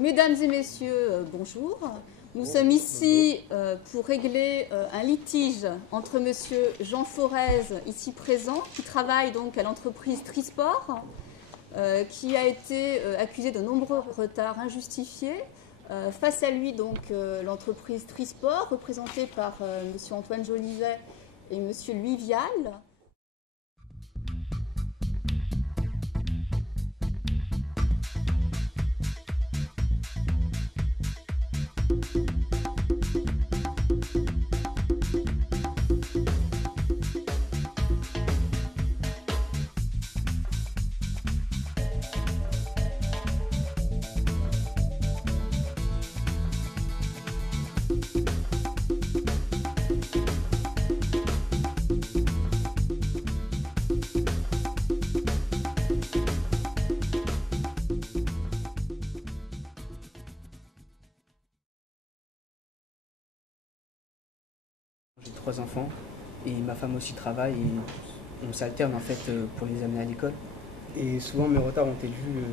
Mesdames et messieurs, bonjour. Nous sommes ici pour régler un litige entre monsieur Jean Forez, ici présent, qui travaille donc à l'entreprise Trisport, qui a été accusé de nombreux retards injustifiés. Face à lui, donc, l'entreprise Trisport, représentée par monsieur Antoine Jolivet et monsieur Louis Vial. J'ai 3 enfants et ma femme aussi travaille et on s'alterne en fait pour les amener à l'école. Et souvent mes retards ont été dus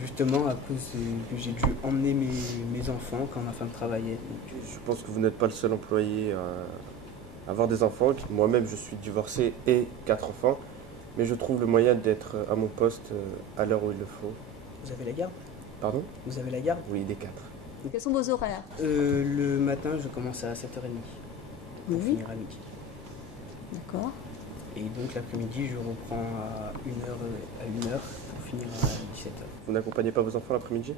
justement à cause que j'ai dû emmener mes enfants quand ma femme travaillait. Je pense que vous n'êtes pas le seul employé à avoir des enfants. Moi-même, je suis divorcé et 4 enfants, mais je trouve le moyen d'être à mon poste à l'heure où il le faut. Vous avez la garde? Pardon? Vous avez la garde? Oui, des 4. Quels sont vos horaires? Le matin, je commence à 7h30 pour finir à midi. D'accord. Et donc l'après-midi, je reprends à 1h pour finir à 17h. Vous n'accompagnez pas vos enfants l'après-midi?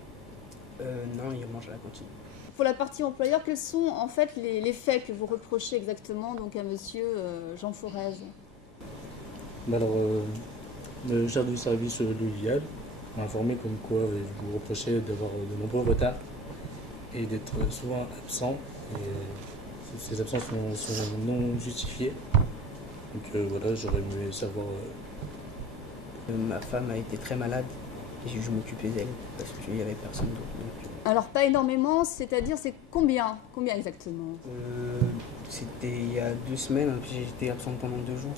Non, ils mangent à la cantine. Pour la partie employeur, quels sont en fait les faits que vous reprochez exactement donc, à monsieur Jean Forez? Alors, le chef du service Louis Vial m'a informé comme quoi je vous reprochais d'avoir de nombreux retards et d'être souvent absent. Et ces absences sont non justifiées. Donc voilà, j'aurais aimé savoir. Ma femme a été très malade et je m'occupais d'elle parce qu'il n'y avait personne d'autre. Alors pas énormément, c'est-à-dire c'est combien exactement? C'était il y a 2 semaines, puis j'étais absente pendant 2 jours.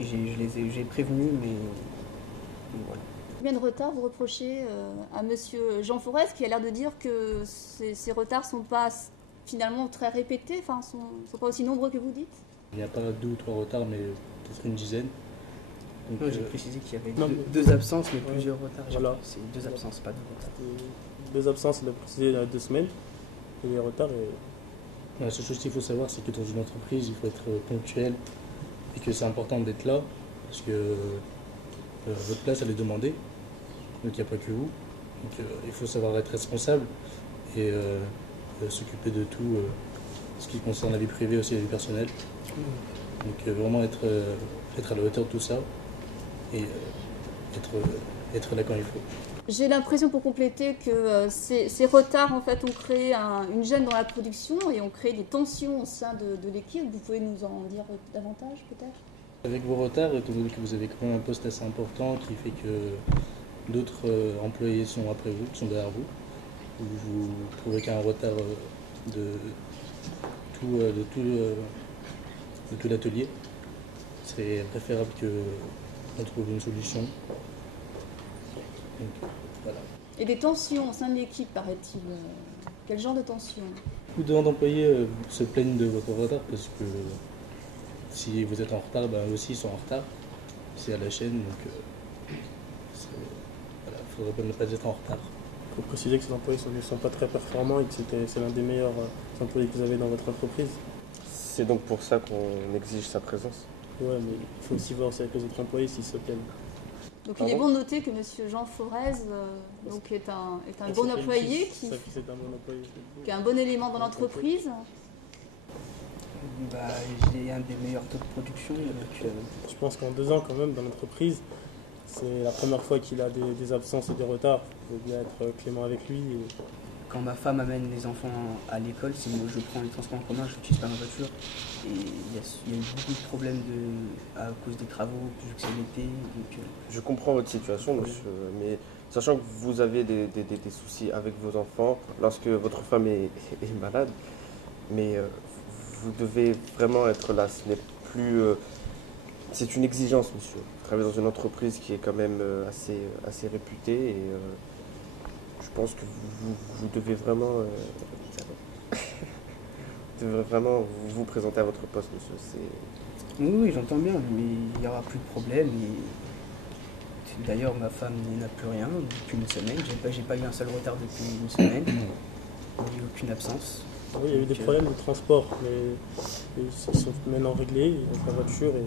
Et j'ai prévenu, mais voilà. Combien de retards vous reprochez à monsieur Jean Forez, qui a l'air de dire que ces retards ne sont pas finalement très répétés, enfin sont pas aussi nombreux que vous dites? Il n'y a pas 2 ou 3 retards, mais peut-être une dizaine. Donc, j'ai précisé qu'il y avait deux absences, mais plusieurs retards. Voilà. C'est 2 absences, pas 2 retards. 2 absences, il a précisé il y a 2 semaines. Et les retards. La seule chose qu'il faut savoir, c'est que dans une entreprise, il faut être ponctuel et que c'est important d'être là parce que votre place, elle est demandée. Donc il n'y a pas que vous. Donc il faut savoir être responsable et s'occuper de tout ce qui concerne la vie privée aussi et la vie personnelle. Donc vraiment être à la hauteur de tout ça et être là quand il faut. J'ai l'impression, pour compléter, que ces retards en fait ont créé une gêne dans la production et ont créé des tensions au sein de l'équipe. Vous pouvez nous en dire davantage peut-être? Avec vos retards, étant donné que vous avez quand même un poste assez important qui fait que d'autres employés sont après vous, sont derrière vous, vous trouvez qu'il y a un retard de tout l'atelier, c'est préférable qu'on trouve une solution. Donc, voilà. Et des tensions au sein de l'équipe, paraît-il. Quel genre de tensions? Beaucoup d'employés se plaignent de votre retard parce que si vous êtes en retard, eux aussi ils sont en retard. C'est à la chaîne, donc il faudrait ne pas être en retard. Il faut préciser que ces employés ne sont pas très performants et que c'est l'un des meilleurs employés que vous avez dans votre entreprise. C'est donc pour ça qu'on exige sa présence. Ouais, mais il faut aussi voir aussi avec les autres employés s'ils se plaignent. Donc il est bon de noter que monsieur Jean Forez donc est un bon employé qui est un bon élément dans l'entreprise. J'ai un des meilleurs taux de production. Je pense qu'en 2 ans quand même dans l'entreprise, c'est la première fois qu'il a des absences et des retards. Il faut bien être clément avec lui. Quand ma femme amène les enfants à l'école, si moi je prends les transports en commun, je n'utilise pas ma voiture. Et il y a eu beaucoup de problèmes à cause des travaux, vu que c'est l'été. Je comprends votre situation, monsieur, mais sachant que vous avez des soucis avec vos enfants, lorsque votre femme est malade, mais vous devez vraiment être là. Ce n'est plus... c'est une exigence, monsieur. Vous travaillez dans une entreprise qui est quand même assez réputée et je pense que vous devez vraiment, vous présenter à votre poste, monsieur. Oui, j'entends bien, mais il n'y aura plus de problème. Et d'ailleurs, ma femme n'a plus rien depuis une semaine. J'ai pas eu un seul retard depuis une semaine, ni aucune absence. Oui, il y a eu des problèmes de transport, mais ils sont maintenant réglés. Il a sa voiture et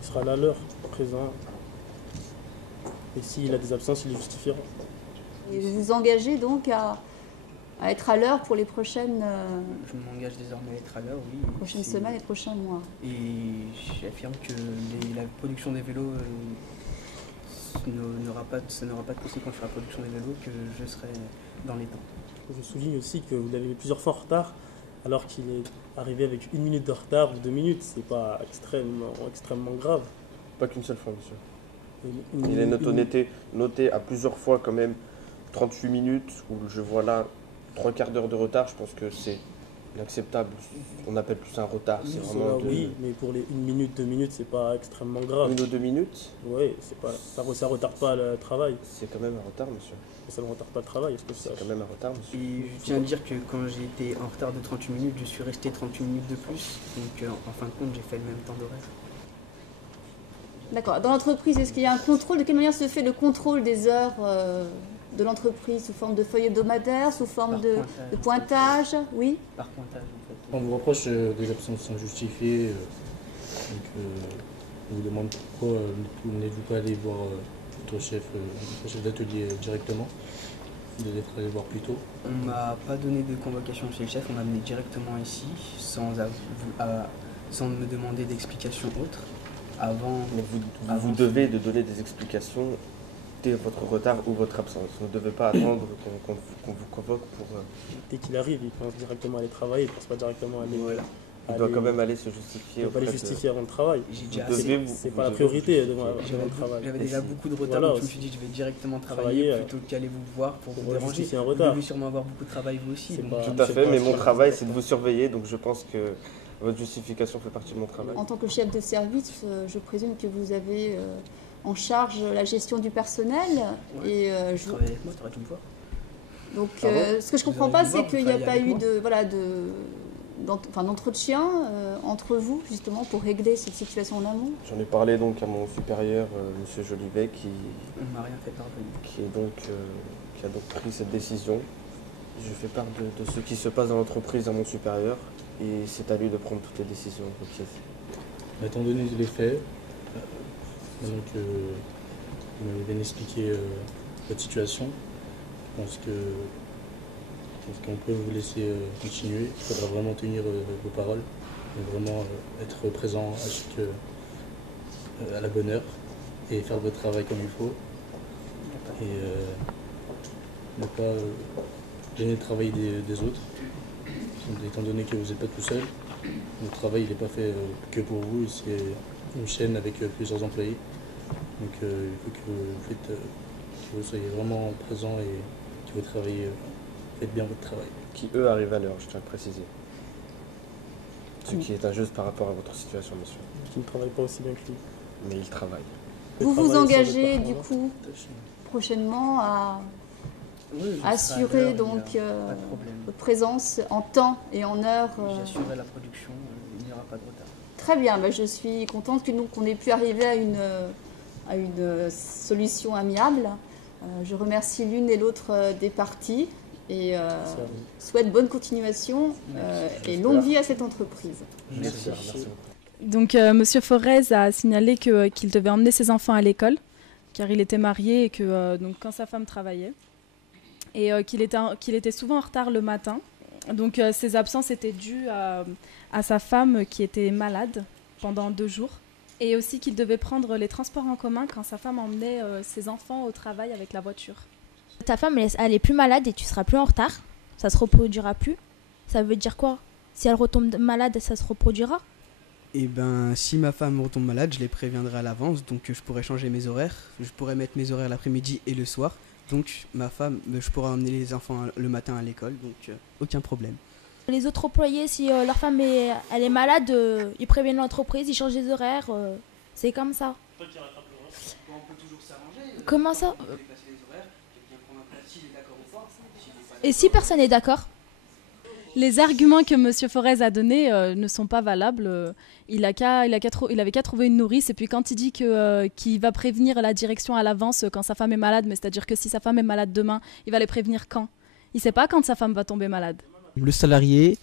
il sera là à l'heure, présent. Et s'il a des absences, il les justifiera. Et vous vous engagez donc à être à l'heure pour les prochaines Je m'engage désormais à être à l'heure, oui. semaines et prochains mois. Et j'affirme que la production des vélos n'aura pas de conséquences sur la production des vélos, que je serai dans les temps. Je souligne aussi que vous l'avez mis plusieurs fois en retard, alors qu'il est arrivé avec 1 minute de retard ou 2 minutes. C'est pas extrêmement grave. Pas qu'une seule fois, monsieur. Une- Il une- est noté à plusieurs fois quand même 38 minutes, où je vois là 3/4 d'heure de retard. Je pense que c'est inacceptable. On appelle plus un retard. C'est vraiment Oui, mais pour les 1 minute, 2 minutes, c'est pas extrêmement grave. 1 ou 2 minutes. Oui, ça retarde pas le travail. C'est quand même un retard, monsieur. Ça ne retarde pas le travail, est-ce que ça C'est quand même un retard, monsieur. Et je tiens à dire que quand j'ai été en retard de 38 minutes, je suis resté 38 minutes de plus. Donc en fin de compte, j'ai fait le même temps d'horaire. D'accord. Dans l'entreprise, est-ce qu'il y a un contrôle? De quelle manière se fait le contrôle des heures de l'entreprise? Sous forme de feuille hebdomadaire, sous forme de pointage? Oui. Par pointage, en fait. On vous reproche des absences injustifiées. On vous demande pourquoi n'êtes-vous pas allé voir votre chef d'atelier directement, d'être allé voir plus tôt. On m'a pas donné de convocation chez le chef, on m'a amené directement ici, sans me demander d'explications autres. Mais vous devez de donner des explications dès votre retard ou votre absence. Vous ne devez pas attendre qu'on vous convoque pour... Dès qu'il arrive, il pense directement à aller travailler, il ne pense pas directement à aller... Voilà. Il doit quand même aller se justifier. Il ne doit pas les justifier avant le travail. J'ai déjà Vous assez- devez- C'est vous pas la devez priorité vous avant justifier. le travail. J'avais déjà beaucoup de retard, Voilà, donc je me aussi. suis dit je vais directement travailler Travailler, plutôt qu'aller vous voir pour vous pour déranger. justifier un Vous retard. devez sûrement avoir beaucoup de travail vous aussi. C'est donc- pas- Tout à c'est fait, pas- mais c'est mon pas- travail, c'est de vous surveiller, donc je pense que votre justification fait partie de mon travail. En tant que chef de service, je présume que vous avez en charge la gestion du personnel. Ouais. Et Tu travailles avec moi, tu aurais dû me voir. donc, Ah bon ce que je Vous comprends aurez pas, dû c'est voir, qu'il vous n'y a travaillez pas avec eu d'entretien entre vous, justement, pour régler cette situation en amont. J'en ai parlé donc à mon supérieur, M. Jolivet, On m'a rien fait parvenir. qui a donc pris cette décision. Je fais part de ce qui se passe dans l'entreprise à mon supérieur, et c'est à lui de prendre toutes les décisions requises. Étant donné les faits, maintenant que vous m'avez bien expliqué votre situation, je pense qu'on peut vous laisser continuer. Il faudra vraiment tenir vos paroles, et vraiment être présent à la bonne heure et faire votre travail comme il faut. Et ne pas gêner le travail des autres. Étant donné que vous n'êtes pas tout seul, le travail n'est pas fait que pour vous, et c'est une chaîne avec plusieurs employés. Donc il faut que vous soyez vraiment présent et que vous faites bien votre travail. Qui, eux, arrivent à l'heure, je tiens à le préciser. Ce qui est injuste par rapport à votre situation, monsieur. Qui ne travaille pas aussi bien que lui. Mais ils travaillent. Vous vous Travailler sur engagez, votre du performance. coup, prochainement à Oui, je serai à assurer l'heure, donc il y a pas de problème. votre présence en temps et en heure. J'assurerai la production, il n'y aura pas de retard. Très bien, je suis contente qu'on ait pu arriver à une solution amiable. Je remercie l'une et l'autre des parties et C'est à vous. souhaite bonne continuation et longue vie à cette entreprise. Merci beaucoup. Donc, Monsieur Forez a signalé qu'il devait emmener ses enfants à l'école, car il était marié et que donc, quand sa femme travaillait, et qu'il était souvent en retard le matin. Donc, ses absences étaient dues à sa femme qui était malade pendant 2 jours, et aussi qu'il devait prendre les transports en commun quand sa femme emmenait ses enfants au travail avec la voiture. Ta femme, elle est plus malade et tu seras plus en retard. Ça se reproduira plus. Ça veut dire quoi? Si elle retombe malade, ça se reproduira? Eh ben, si ma femme retombe malade, je les préviendrai à l'avance, donc je pourrais changer mes horaires. Je pourrais mettre mes horaires l'après-midi et le soir. Donc ma femme, je pourrais emmener les enfants le matin à l'école, donc aucun problème. Les autres employés, si leur femme elle est malade, ils préviennent l'entreprise, ils changent les horaires. C'est comme ça. On peut toujours s'arranger. Comment ça? Déplacer les horaires, quelqu'un prend un place, s'il est d'accord ou Et si personne n'est d'accord? Les arguments que Monsieur Forez a donnés ne sont pas valables. Il avait qu'à trouver une nourrice. Et puis quand il dit qu'il va prévenir la direction à l'avance quand sa femme est malade, mais c'est-à-dire que si sa femme est malade demain, il va les prévenir quand? Il ne sait pas quand sa femme va tomber malade. Le salarié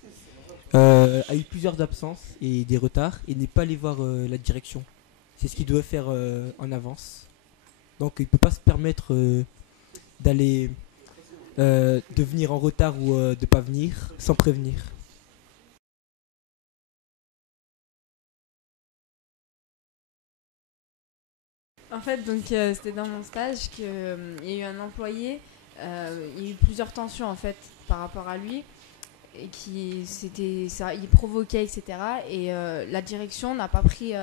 a eu plusieurs absences et des retards et n'est pas allé voir la direction. C'est ce qu'il doit faire en avance. Donc il ne peut pas se permettre d'aller de venir en retard ou de ne pas venir sans prévenir. En fait, donc c'était dans mon stage qu'il y a eu un employé, il y a eu plusieurs tensions en fait par rapport à lui, et il provoquait, etc. Et la direction n'a pas pris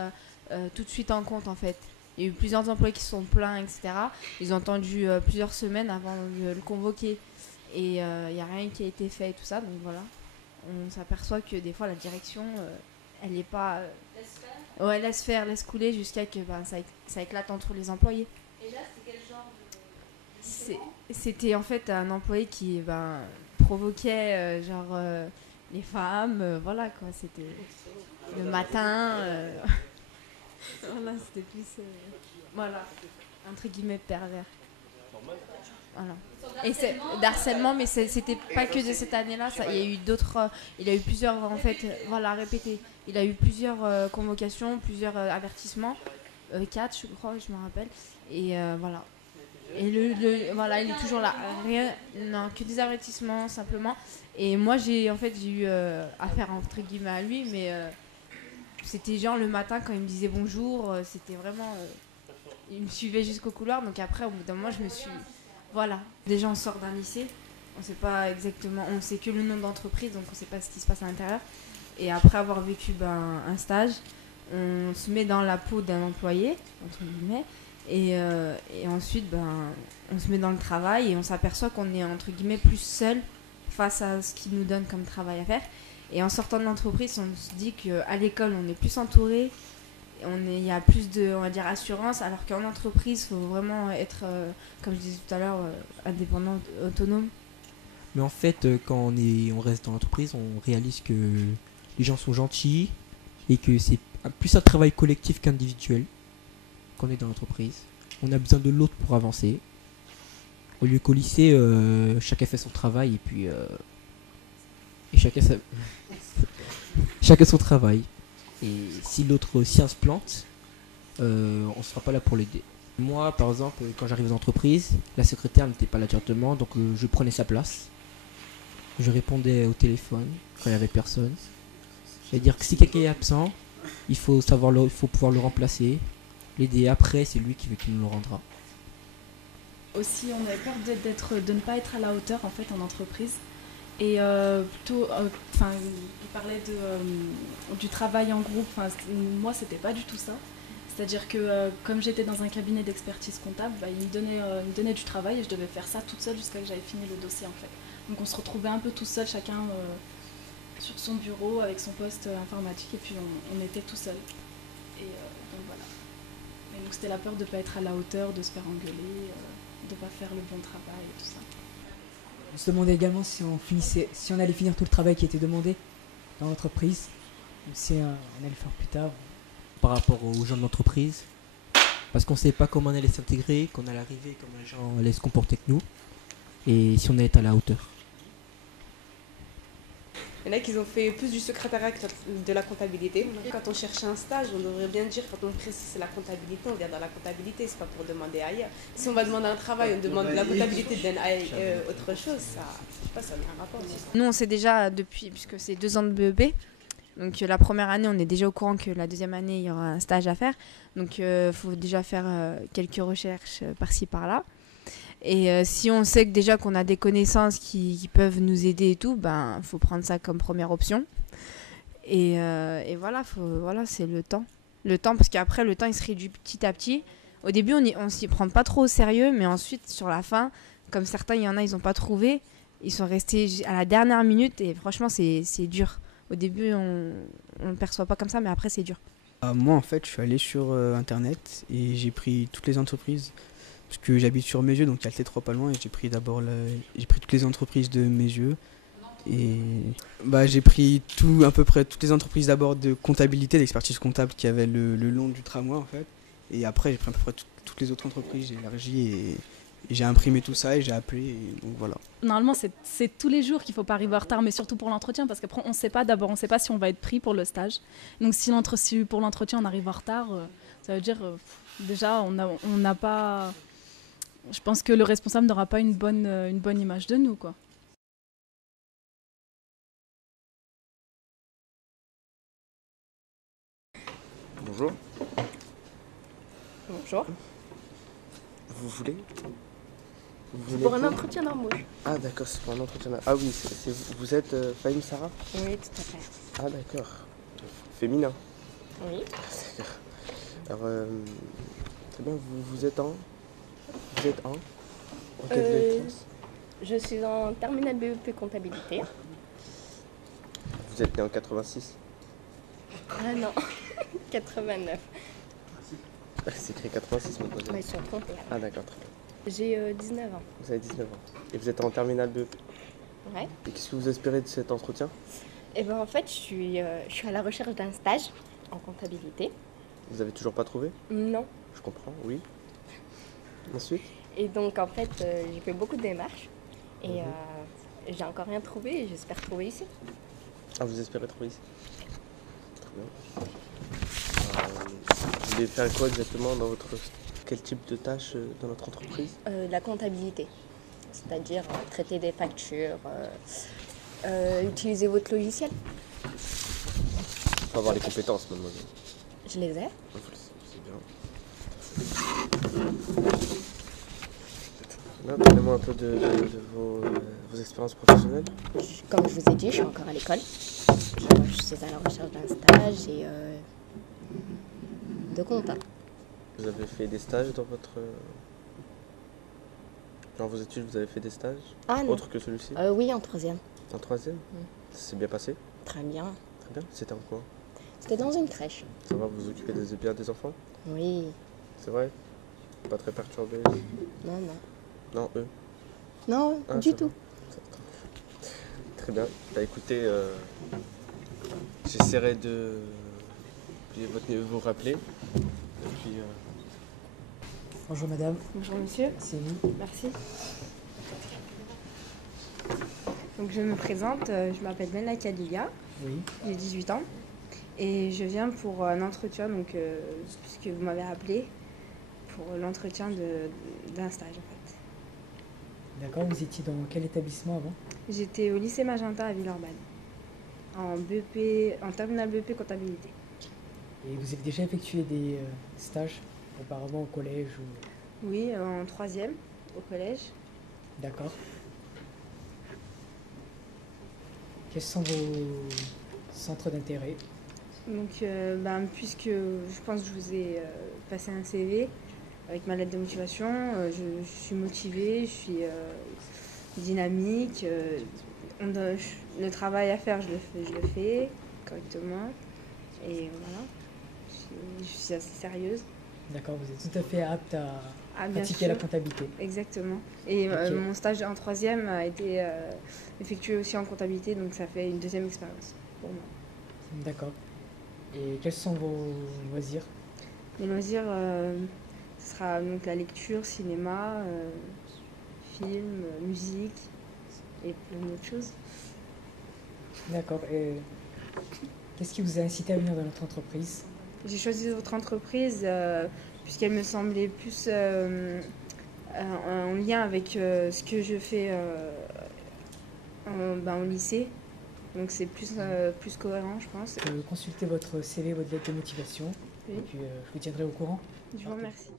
tout de suite en compte en fait. Il y a eu plusieurs employés qui se sont plaints, etc. Ils ont attendu plusieurs semaines avant de le convoquer. Et il n'y a rien qui a été fait et tout ça. Donc voilà, on s'aperçoit que des fois la direction, elle n'est pas... laisse faire, laisse couler jusqu'à que ça éclate entre les employés. Et là, c'était quel genre de... C'était en fait un employé qui provoquait les femmes, voilà quoi, c'était le matin, voilà, c'était plus, voilà, entre guillemets pervers. Voilà. Et c'est d'harcèlement, mais c'était pas que de cette année-là, il y a eu d'autres, il a eu plusieurs, en fait, voilà, répété. Il a eu plusieurs convocations, plusieurs avertissements, 4 je crois, je me rappelle, et voilà. Et voilà, il est toujours là. Rien, non, que des avertissements simplement. Et moi, j'ai eu affaire entre guillemets à lui, mais c'était genre le matin quand il me disait bonjour, c'était vraiment. Il me suivait jusqu'au couloir. Donc après, au bout d'un moment, je me suis. Voilà. Déjà, on sort d'un lycée. On sait pas exactement. On sait que le nom d'entreprise, donc on sait pas ce qui se passe à l'intérieur. Et après avoir vécu un stage, on se met dans la peau d'un employé, entre guillemets. Et ensuite, on se met dans le travail et on s'aperçoit qu'on est, entre guillemets, plus seul face à ce qu'ils nous donnent comme travail à faire. Et en sortant de l'entreprise, on se dit qu'à l'école, on est plus entouré, il y a plus de, on va dire, assurance, alors qu'en entreprise, il faut vraiment être, comme je disais tout à l'heure, indépendant, autonome. Mais en fait, quand on reste dans l'entreprise, on réalise que les gens sont gentils et que c'est plus un travail collectif qu'individuel. Qu'on est dans l'entreprise, on a besoin de l'autre pour avancer. Au lieu qu'au lycée, chacun fait son travail et puis chacun son travail. Et si l'autre sien se plante, on ne sera pas là pour l'aider. Moi, par exemple, quand j'arrive aux entreprises, la secrétaire n'était pas là directement, donc je prenais sa place. Je répondais au téléphone quand il n'y avait personne. C'est-à-dire que si quelqu'un est absent, il faut pouvoir le remplacer. L'aider après, c'est lui qui nous le rendra. Aussi, on avait peur de ne pas être à la hauteur en fait en entreprise. Et plutôt, il parlait du travail en groupe. Moi, c'était pas du tout ça. C'est-à-dire que comme j'étais dans un cabinet d'expertise comptable, il me donnait du travail et je devais faire ça toute seule jusqu'à ce que j'avais fini le dossier en fait. Donc on se retrouvait un peu tout seul, chacun sur son bureau avec son poste informatique et puis on était tout seul. Et donc voilà. Et donc c'était la peur de ne pas être à la hauteur, de se faire engueuler, de ne pas faire le bon travail et tout ça. On se demandait également si on allait finir tout le travail qui était demandé dans l'entreprise, ou si on allait le faire plus tard. Par rapport aux gens de l'entreprise, parce qu'on ne savait pas comment on allait s'intégrer, qu'on allait arriver, comment les gens allaient se comporter avec nous, et si on allait être à la hauteur. Il y en a qui ont fait plus du secrétariat que de la comptabilité. Quand on cherche un stage, on devrait bien dire, quand on précise la comptabilité, on vient dans la comptabilité, c'est pas pour demander ailleurs. Si on va demander un travail, on demande la comptabilité, autre chose, ça, je sais pas, ça n'a un rapport. Nous, on sait déjà depuis, puisque c'est 2 ans de BEP, donc la première année, on est déjà au courant que la deuxième année, il y aura un stage à faire. Donc il faut déjà faire quelques recherches par-ci, par-là. Et si on sait que déjà qu'on a des connaissances qui peuvent nous aider et tout, faut prendre ça comme première option. Et voilà, c'est le temps. Le temps, parce qu'après, le temps, il se réduit petit à petit. Au début, on s'y prend pas trop au sérieux, mais ensuite, sur la fin, comme certains, il y en a, ils n'ont pas trouvé. Ils sont restés à la dernière minute et franchement, c'est dur. Au début, on ne le perçoit pas comme ça, mais après, c'est dur. Moi, en fait, je suis allé sur Internet et j'ai pris toutes les entreprises parce que j'habite sur Mézieux, donc il y a le T3 pas loin, et j'ai pris toutes les entreprises de Mézieux. Et j'ai pris à peu près toutes les entreprises d'abord de comptabilité, d'expertise comptable qu'il y avait le long du tramway en fait. Et après j'ai pris à peu près toutes les autres entreprises, j'ai élargi et j'ai imprimé tout ça et j'ai appelé, et donc voilà. Normalement, c'est tous les jours qu'il ne faut pas arriver en retard, mais surtout pour l'entretien, parce qu'après, on ne sait pas si on va être pris pour le stage. Donc si pour l'entretien, on arrive en retard, ça veut dire, déjà, on n'a pas... Je pense que le responsable n'aura pas une bonne image de nous, quoi. Bonjour. Bonjour. Vous voulez Pour un entretien d'embauche. Ah d'accord, c'est pour un entretien d'embauche. Ah oui, vous êtes Fahim Sarah? Oui, tout à fait. Ah d'accord. Féminin? Oui. D'accord. Alors, très bien, vous êtes en quelle classe? Je suis en terminale BEP comptabilité. Vous êtes né en 86? Ah non, 89. C'est écrit 86 maintenant. Bah, ils sont trompés. Ah d'accord, très bien. J'ai 19 ans. Vous avez 19 ans. Et vous êtes en terminale BEP? Ouais. Et qu'est-ce que vous espérez de cet entretien? Et ben en fait, je suis à la recherche d'un stage en comptabilité. Vous avez toujours pas trouvé? Non. Je comprends, oui. Ensuite? Et donc en fait, j'ai fait beaucoup de démarches et j'ai encore rien trouvé et j'espère trouver ici. Ah, vous espérez trouver ici? Très bien. Vous voulez faire quoi exactement dans quel type de tâche dans notre entreprise? La comptabilité, c'est-à-dire traiter des factures, utiliser votre logiciel. Il faut avoir les compétences, mademoiselle. Je les ai. C'est bien. Parlez-moi un peu de vos expériences professionnelles. Comme je vous ai dit, je suis encore à l'école. Je suis à la recherche d'un stage et de compta. Vous avez fait des stages dans vos études, vous avez fait des stages? Ah non. Autres que celui-ci? Oui, en troisième. En troisième? Ça s'est bien passé? Très bien. Très bien. C'était en quoi? C'était dans une crèche. Ça va, vous vous occupez bien des enfants? Oui. C'est vrai? Pas très perturbé? Non, non. Non, eux? Non, du tout. Très bien. Bah écoutez, j'essaierai de vous rappeler. Et puis, Bonjour madame. Bonjour monsieur. C'est vous. Merci. Donc je me présente, je m'appelle Benla Kadilia. Oui. J'ai 18 ans. Et je viens pour un entretien, donc, puisque vous m'avez appelé, pour l'entretien d'un stage en fait. D'accord, vous étiez dans quel établissement avant? J'étais au lycée Magenta à Villeurbanne, en terminale BEP comptabilité. Et vous avez déjà effectué des stages auparavant au collège ou... Oui, en troisième, au collège. D'accord. Quels sont vos centres d'intérêt? Donc, puisque je pense que je vous ai passé un CV avec ma lettre de motivation, je suis motivée, je suis dynamique. Le travail à faire, je le fais correctement. Et voilà, je suis assez sérieuse. D'accord, vous êtes tout à fait apte à bien pratiquer sûr. la comptabilité. Exactement. Et Ok. mon stage en troisième a été effectué aussi en comptabilité, donc ça fait une deuxième expérience pour moi. D'accord. Et quels sont vos loisirs? Mes loisirs, ce sera donc la lecture, cinéma, film, musique et plein d'autres choses. D'accord. Et qu'est-ce qui vous a incité à venir dans notre entreprise? J'ai choisi votre entreprise puisqu'elle me semblait plus en lien avec ce que je fais au lycée. Donc c'est plus cohérent, je pense. Consultez votre CV, votre lettre de motivation. Oui. Et puis je vous tiendrai au courant. Je vous remercie.